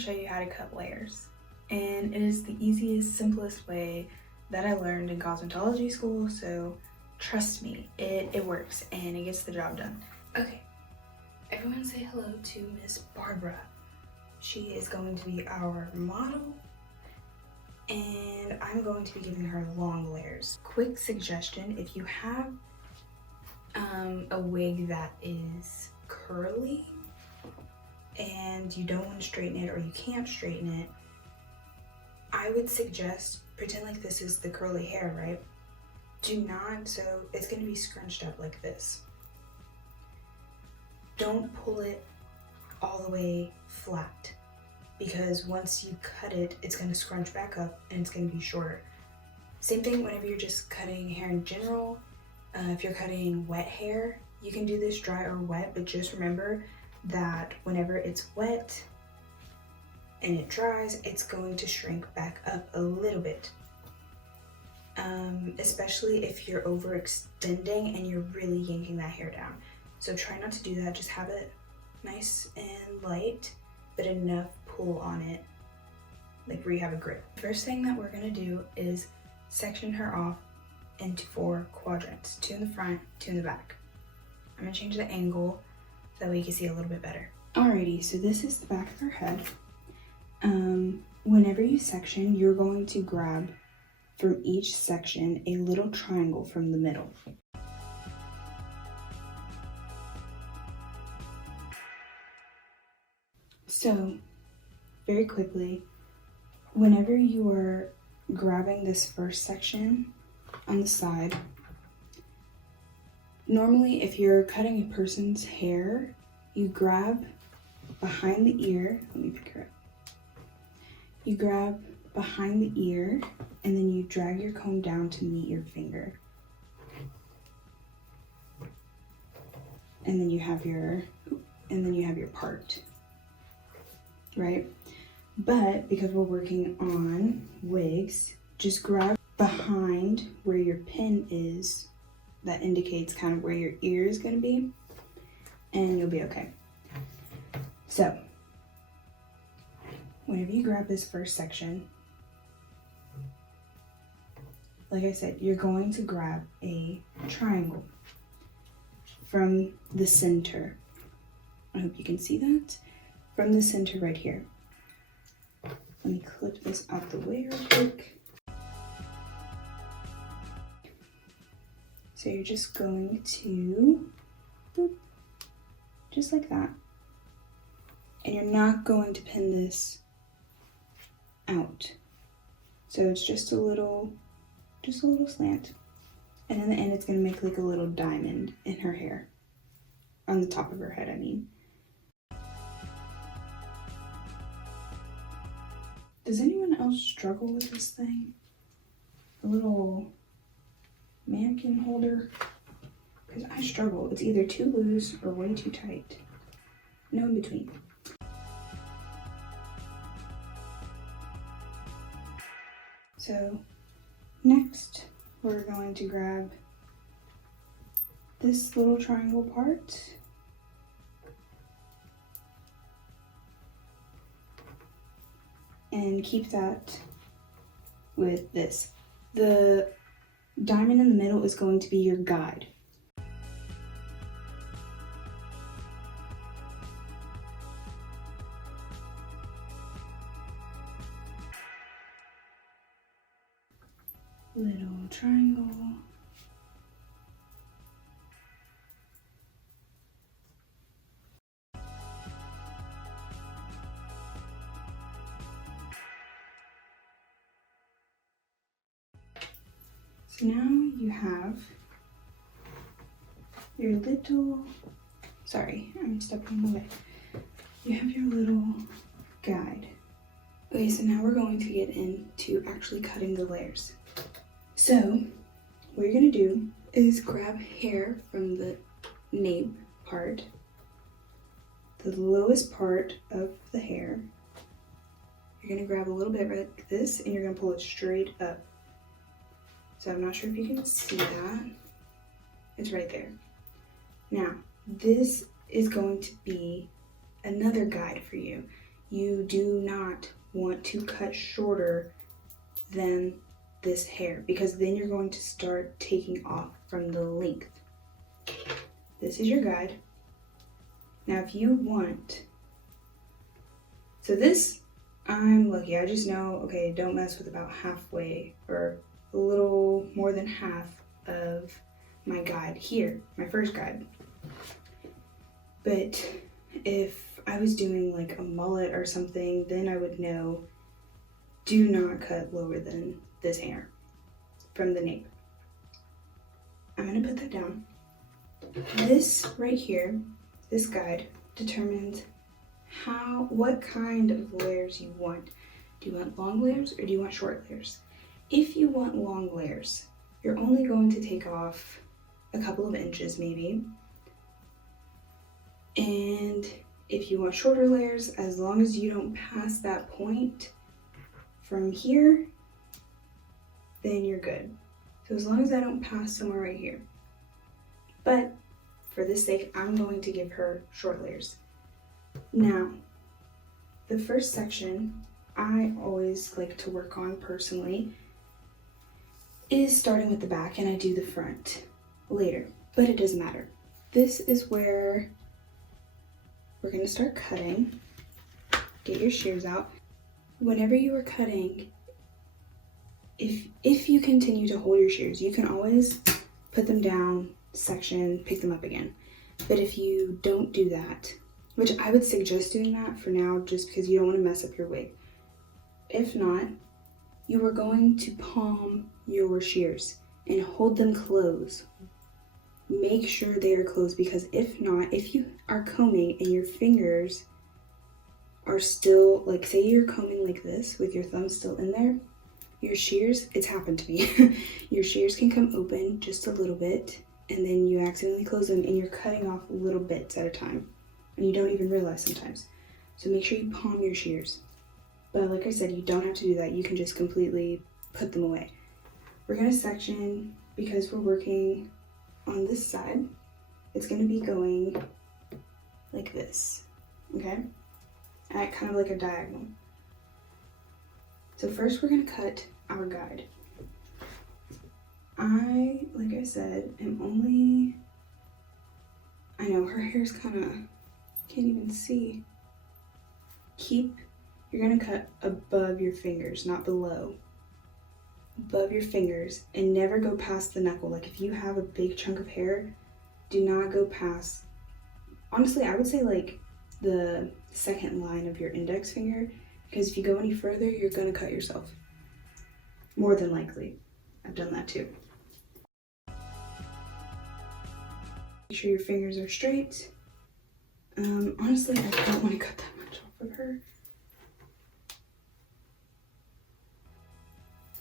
show you how to cut layers. And it is the easiest, simplest way that I learned in cosmetology school, so trust me, it works and it gets the job done. Okay, everyone say hello to Miss Barbara. She is going to be our model, and I'm going to be giving her long layers. Quick suggestion, if you have a wig that is curly and you don't want to straighten it or you can't straighten it, I would suggest pretend like this is the curly hair, right? Do not, so it's going to be scrunched up like this. Don't pull it all the way flat, because once you cut it, it's going to scrunch back up and it's going to be shorter. Same thing whenever you're just cutting hair in general. If you're cutting wet hair, you can do this dry or wet, but just remember that whenever it's wet and it dries, it's going to shrink back up a little bit. Especially if you're overextending and you're really yanking that hair down. So try not to do that, just have it nice and light, but enough pull on it, like where you have a grip. First thing that we're gonna do is section her off into 4 quadrants, 2 in the front, 2 in the back. I'm gonna change the angle so that way you can see a little bit better. Alrighty, so this is the back of her head. Whenever you section, you're going to grab from each section a little triangle from the middle. So, very quickly, whenever you are grabbing this first section on the side, normally if you're cutting a person's hair, you grab behind the ear. Let me pick her up. You grab behind the ear and then you drag your comb down to meet your finger. And then you have your part, right? But because we're working on wigs, just grab behind where your pin is. That indicates kind of where your ear is going to be, and you'll be okay. So, whenever you grab this first section, like I said, you're going to grab a triangle from the center. I hope you can see that. From the center right here. Let me clip this out the way real quick. So you're just going to, boop, just like that. And you're not going to pin this out. So it's just a little slant. And in the end, it's gonna make like a little diamond in her hair. On the top of her head, I mean. Does anyone else struggle with this thing? A little mannequin holder? Because I struggle. It's either too loose or way too tight. No in between. So next, we're going to grab this little triangle part and keep that with this. The diamond in the middle is going to be your guide. Little triangle. So now you have your little, sorry, I'm stepping in the way. You have your little guide. Okay, so now we're going to get into actually cutting the layers. So what you're gonna do is grab hair from the nape part, the lowest part of the hair. You're gonna grab a little bit like this and you're gonna pull it straight up. So I'm not sure if you can see that. It's right there. Now, this is going to be another guide for you. you do not want to cut shorter than this hair, because then you're going to start taking off from the length. This is your guide. Now if you want, so this, I'm lucky, I just know, okay, don't mess with about halfway or a little more than half of my guide here, my first guide. But if I was doing like a mullet or something, then I would know, do not cut lower than this hair from the nape. I'm gonna put that down. This right here, this guide determines what kind of layers you want. Do you want long layers or do you want short layers? If you want long layers, you're only going to take off a couple of inches maybe. And if you want shorter layers, as long as you don't pass that point from here, then you're good. So as long as I don't pass somewhere right here. But for this sake, I'm going to give her short layers. Now, the first section I always like to work on personally is starting with the back, and I do the front later, but it doesn't matter. This is where we're gonna start cutting. Get your shears out. Whenever you are cutting, if you continue to hold your shears, you can always put them down, section, pick them up again. But if you don't do that, which I would suggest doing that for now just because you don't want to mess up your wig. If not, you are going to palm your shears and hold them close. Make sure they are closed, because if not, if you are combing and your fingers are still, like say you're combing like this with your thumb still in there, your shears, it's happened to me, your shears can come open just a little bit and then you accidentally close them and you're cutting off little bits at a time and you don't even realize sometimes. So make sure you palm your shears. But like I said, you don't have to do that. You can just completely put them away. We're gonna section, because we're working on this side, it's gonna be going like this, okay? At kind of like a diagonal. So first we're gonna cut our guide. Like I said, I know her hair's kind of, can't even see. You're gonna cut above your fingers, not below. Above your fingers, and never go past the knuckle. Like if you have a big chunk of hair, do not go past, honestly, I would say like the second line of your index finger, because if you go any further, you're gonna cut yourself. More than likely. I've done that too. Make sure your fingers are straight. Honestly, I don't want to cut that much off of her.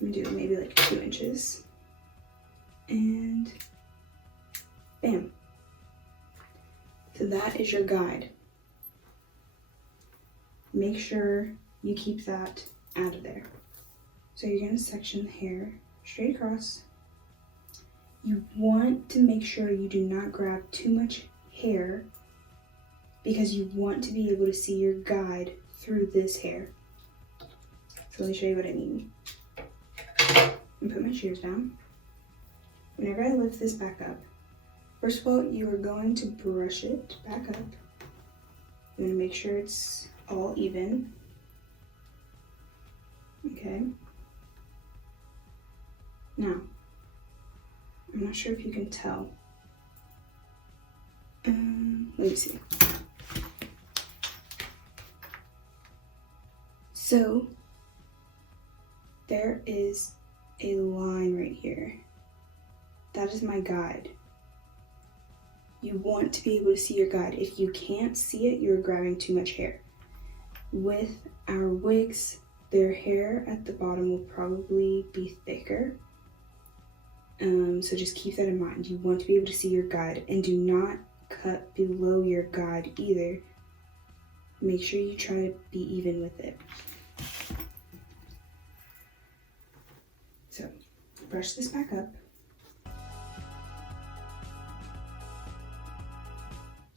I'm gonna do maybe like 2 inches. And bam. So that is your guide. Make sure you keep that out of there. So you're gonna section the hair straight across. You want to make sure you do not grab too much hair, because you want to be able to see your guide through this hair. So let me show you what I mean. And put my shears down. Whenever I lift this back up, first of all, you are going to brush it back up. You're going to make sure it's all even. Okay. Now, I'm not sure if you can tell. Let me see. So, there is a line right here. That is my guide. You want to be able to see your guide. If you can't see it, you're grabbing too much hair. With our wigs, their hair at the bottom will probably be thicker. So just keep that in mind. You want to be able to see your guide, and do not cut below your guide either. Make sure you try to be even with it. So brush this back up.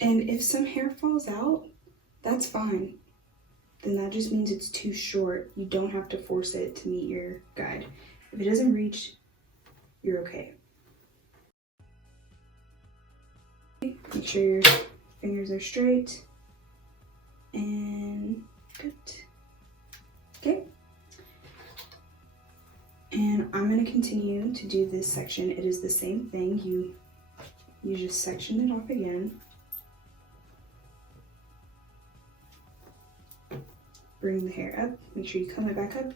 And if some hair falls out, that's fine. then that just means it's too short. You don't have to force it to meet your guide. If it doesn't reach, you're okay. Make sure your fingers are straight and good. Okay. And I'm going to continue to do this section. It is the same thing. You just section it off again. Bring the hair up. Make sure you comb it back up.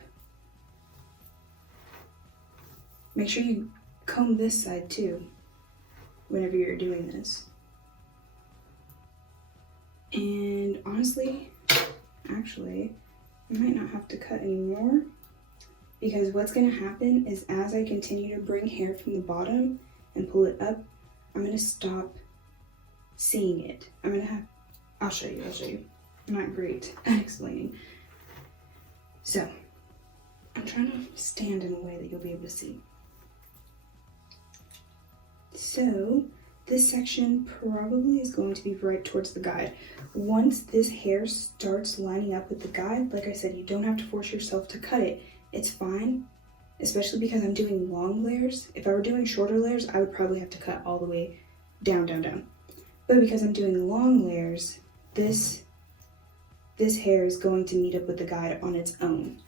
Make sure you comb this side too whenever you're doing this. And honestly, actually, I might not have to cut anymore, because what's going to happen is as I continue to bring hair from the bottom and pull it up, I'm going to stop seeing it. I'll show you. I'm not great at explaining. So, I'm trying to stand in a way that you'll be able to see. So, this section probably is going to be right towards the guide. Once this hair starts lining up with the guide, like I said, you don't have to force yourself to cut it. It's fine, especially because I'm doing long layers. If I were doing shorter layers, I would probably have to cut all the way down. But because I'm doing long layers, this hair is going to meet up with the guide on its own.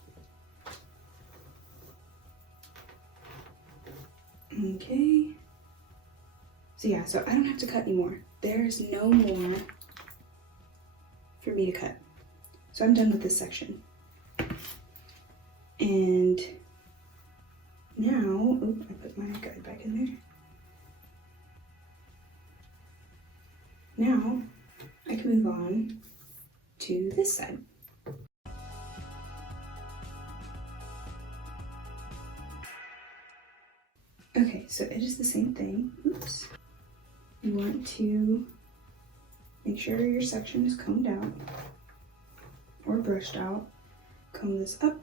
Okay. So yeah, so I don't have to cut anymore. There's no more for me to cut. So I'm done with this section. And now, I put my guide back in there. Now, I can move on to this side. Okay, so it is the same thing. Oops. You want to make sure your section is combed out or brushed out. Comb this up.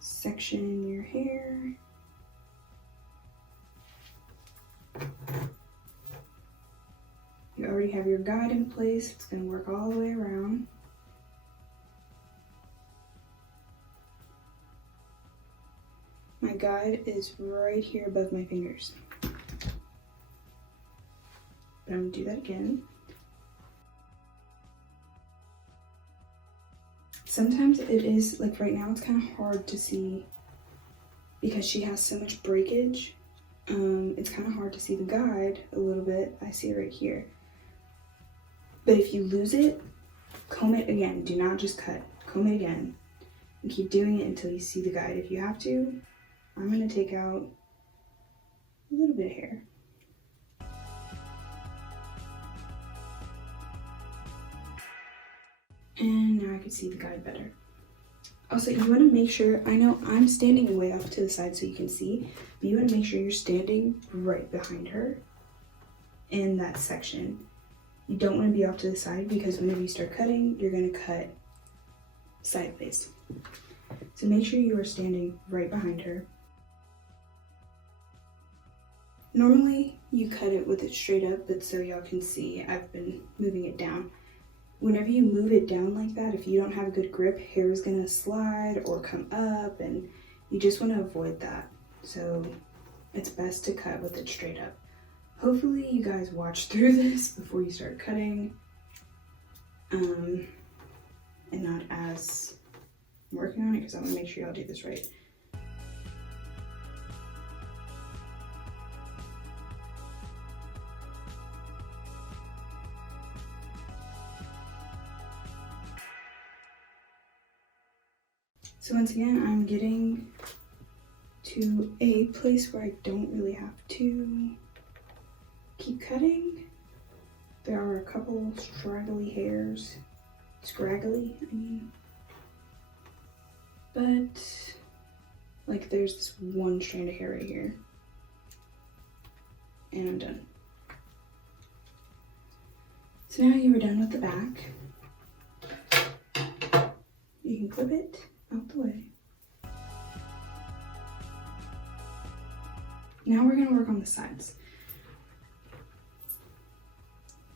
Section your hair. You already have your guide in place. It's going to work all the way around. My guide is right here above my fingers. But I'm going to do that again. Sometimes it is, like right now, it's kind of hard to see because she has so much breakage. It's kind of hard to see the guide a little bit. I see it right here. But if you lose it, comb it again. Do not just cut. Comb it again. And keep doing it until you see the guide. If you have to, I'm going to take out a little bit of hair. And now I can see the guide better. Also, you want to make sure, I know I'm standing way off to the side so you can see, but you want to make sure you're standing right behind her in that section. You don't want to be off to the side because whenever you start cutting, you're going to cut sideways. So make sure you are standing right behind her. Normally, you cut it with it straight up, but so y'all can see, I've been moving it down. Whenever you move it down like that, if you don't have a good grip, hair is gonna slide or come up, and you just want to avoid that. So it's best to cut with it straight up. Hopefully you guys watch through this before you start cutting, and not as I'm working on it, because I want to make sure y'all do this right. So once again, I'm getting to a place where I don't really have to keep cutting. There are a couple scraggly hairs. Scraggly, I mean. But, like, there's this one strand of hair right here. And I'm done. So now you are done with the back. You can clip it out the way. Now we're going to work on the sides.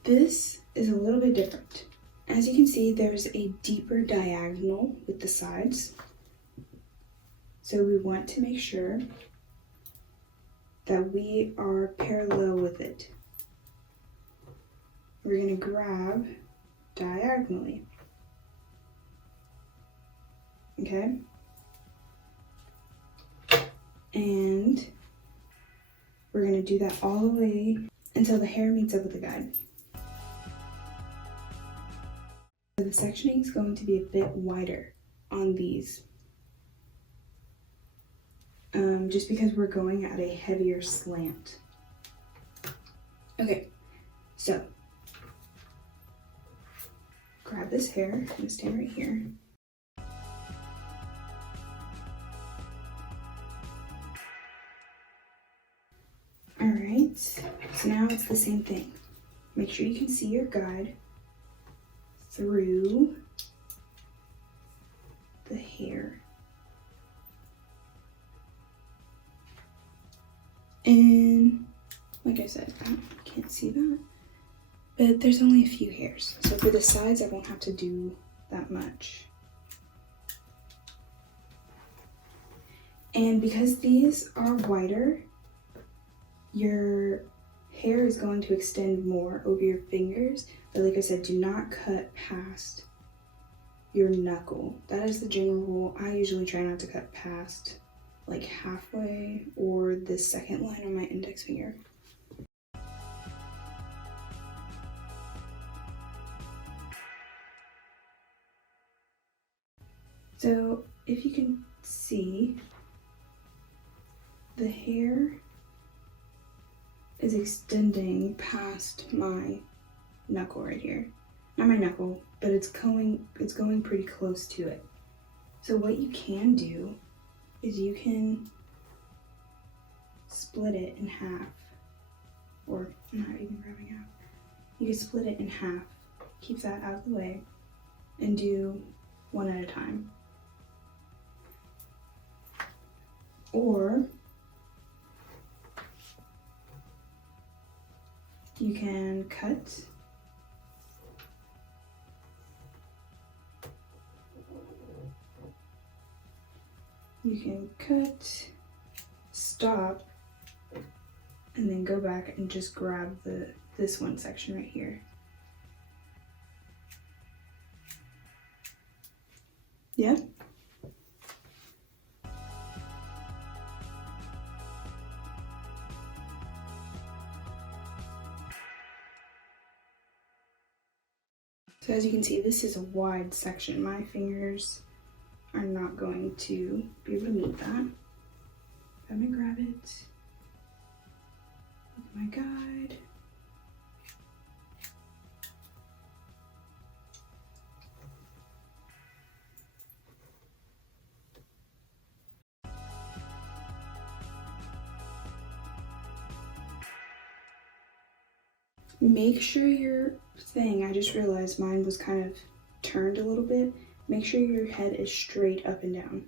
This is a little bit different, As you can see, there's a deeper diagonal with the sides. So we want to make sure that we are parallel with it. We're going to grab diagonally. Okay? And we're going to do that all the way until the hair meets up with the guide. So the sectioning is going to be a bit wider on these. Just because we're going at a heavier slant. Okay, so grab this hair, I'm gonna stand right here. All right, so now it's the same thing. Make sure you can see your guide through the hair. And like I said, I can't see that, but there's only a few hairs. So for the sides, I won't have to do that much. And because these are wider, your hair is going to extend more over your fingers. But like I said, do not cut past your knuckle. That is the general rule. I usually try not to cut past like halfway or the second line on my index finger. So if you can see, the hair is extending past my knuckle right here. Not my knuckle, but it's going pretty close to it. So what you can do is you can split it in half, or not even grabbing half. You can split it in half, keep that out of the way, and do one at a time. Or you can cut stop, and then go back and just grab this one section right here. Yeah? So as you can see, this is a wide section. My fingers are not going to be able to meet that. I'm gonna grab it with my guide. Make sure your thing, I just realized mine was kind of turned a little bit. Make sure your head is straight up and down.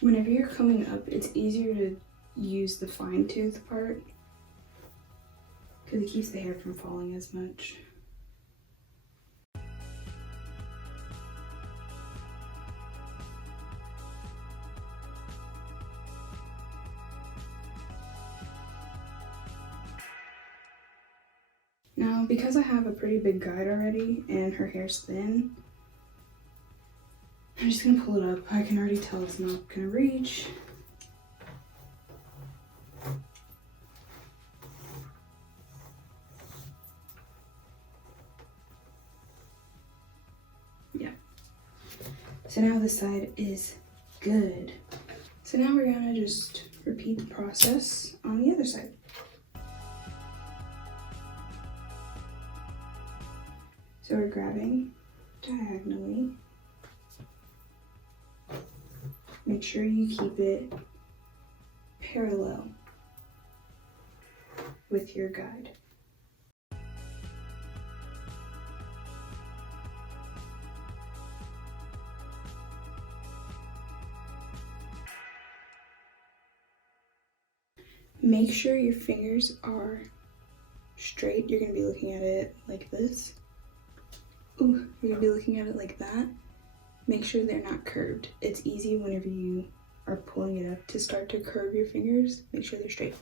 Whenever you're coming up, it's easier to use the fine tooth part because it keeps the hair from falling as much. Now, because I have a pretty big guide already and her hair's thin, I'm just gonna pull it up. I can already tell it's not gonna reach. Yeah. So now this side is good. So now we're gonna just repeat the process on the other side. So we're grabbing diagonally. Make sure you keep it parallel with your guide. Make sure your fingers are straight. You're gonna be looking at it like this. Ooh, you're gonna be looking at it like that. Make sure they're not curved. It's easy whenever you are pulling it up to start to curve your fingers. Make sure they're straight.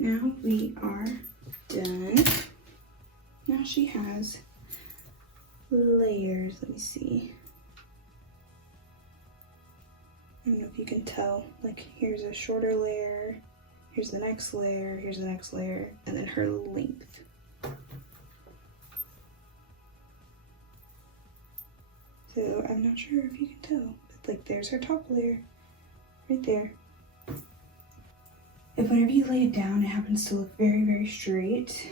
Now we are done. Now she has layers. Let me see. I don't know if you can tell. Like, here's a shorter layer, here's the next layer, here's the next layer, and then her length. So I'm not sure if you can tell, but like there's her top layer right there. If whenever you lay it down, it happens to look very, very straight,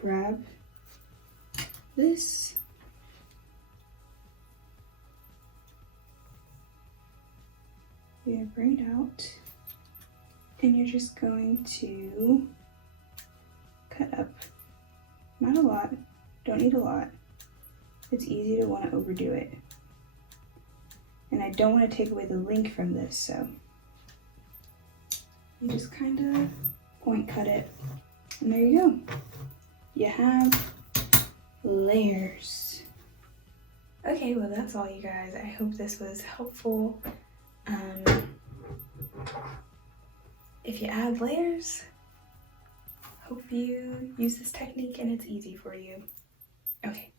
grab this. You're gonna bring it out, and you're just going to cut up. Not a lot, don't need a lot. It's easy to want to overdo it. And I don't want to take away the length from this, so you just kind of point cut it, and there you go. You have layers. Okay, well that's all, you guys. I hope this was helpful. If you add layers, hope you use this technique and it's easy for you. Okay.